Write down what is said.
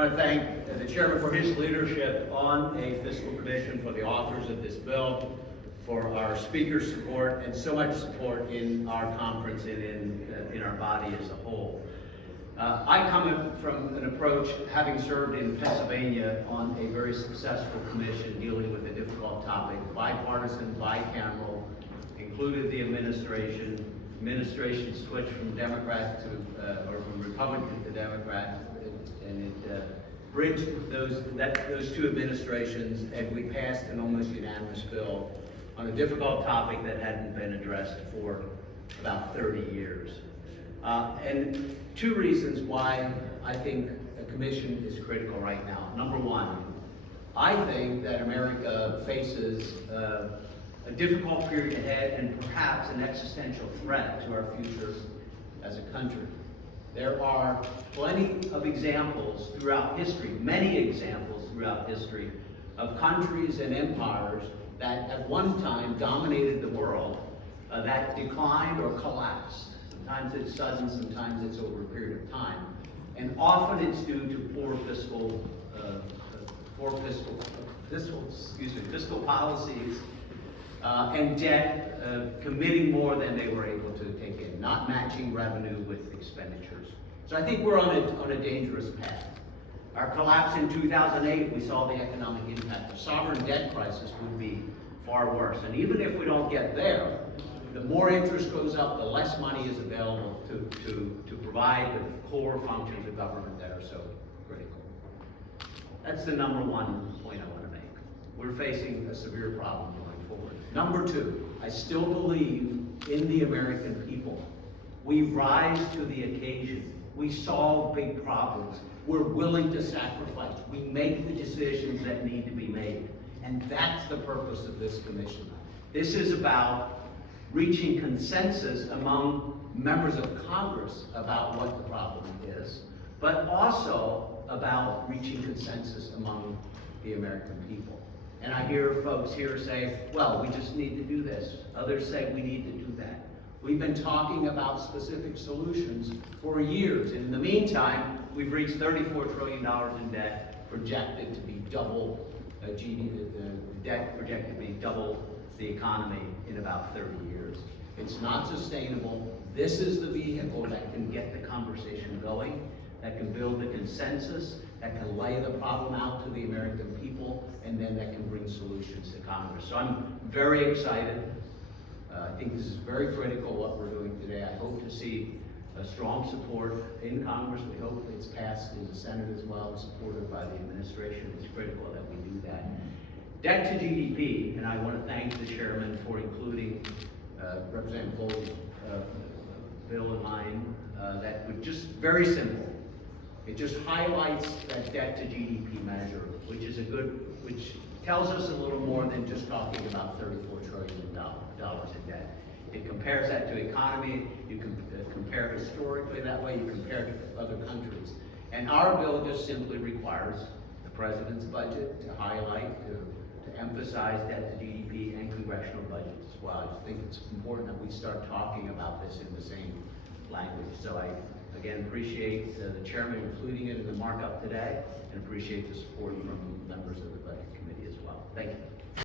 want to thank the chairman for his leadership on a fiscal commission, for the authors of this bill, for our speaker's support, and so much support in our conference and in our body as a whole. I come from an approach, having served in Pennsylvania on a very successful commission dealing with a difficult topic, bipartisan, bicameral, included the administration. Administration switched from Democrat to, or from Republican to Democrat, and it bridged those two administrations, and we passed an almost unanimous bill on a difficult topic that hadn't been addressed for about 30 years. And two reasons why I think a commission is critical right now. Number one, I think that America faces a difficult period ahead and perhaps an existential threat to our future as a country. There are plenty of examples throughout history, many examples throughout history, of countries and empires that at one time dominated the world that declined or collapsed. Sometimes it's sudden, sometimes it's over a period of time. And often it's due to poor fiscal policies and debt committing more than they were able to take in, not matching revenue with expenditures. So I think we're on a dangerous path. Our collapse in 2008, we saw the economic impact. The sovereign debt crisis would be far worse. And even if we don't get there, the more interest goes up, the less money is available to provide the core functions of government that are so critical. That's the number one point I want to make. We're facing a severe problem going forward. Number two, I still believe in the American people. We rise to the occasion. We solve big problems. We're willing to sacrifice. We make the decisions that need to be made. And that's the purpose of this commission. This is about reaching consensus among members of Congress about what the problem is, but also about reaching consensus among the American people. And I hear folks here say, well, we just need to do this. Others say we need to do that. We've been talking about specific solutions for years. And in the meantime, we've reached $34 trillion in debt, projected to be double debt projected to be double the economy in about 30 years. It's not sustainable. This is the vehicle that can get the conversation going, that can build the consensus, that can lay the problem out to the American people, and then that can bring solutions to Congress. So I'm very excited. I think this is very critical what we're doing today. I hope to see a strong support in Congress. We hope it's passed in the Senate as well, supported by the administration. It's critical that we do that. Debt to GDP, and I want to thank the chairman for including Representative Gold's bill in mine that would just very simple. It just highlights that debt to GDP measure, which tells us a little more than just talking about $34 trillion in debt. It compares that to economy. You can compare historically that way. You compare to other countries. And our bill just simply requires the president's budget to highlight, to emphasize debt to GDP and congressional budgets as well. I just think it's important that we start talking about this in the same language. So I, again, appreciate the chairman including it in the markup today, and appreciate the support from members of the budget committee as well. Thank you.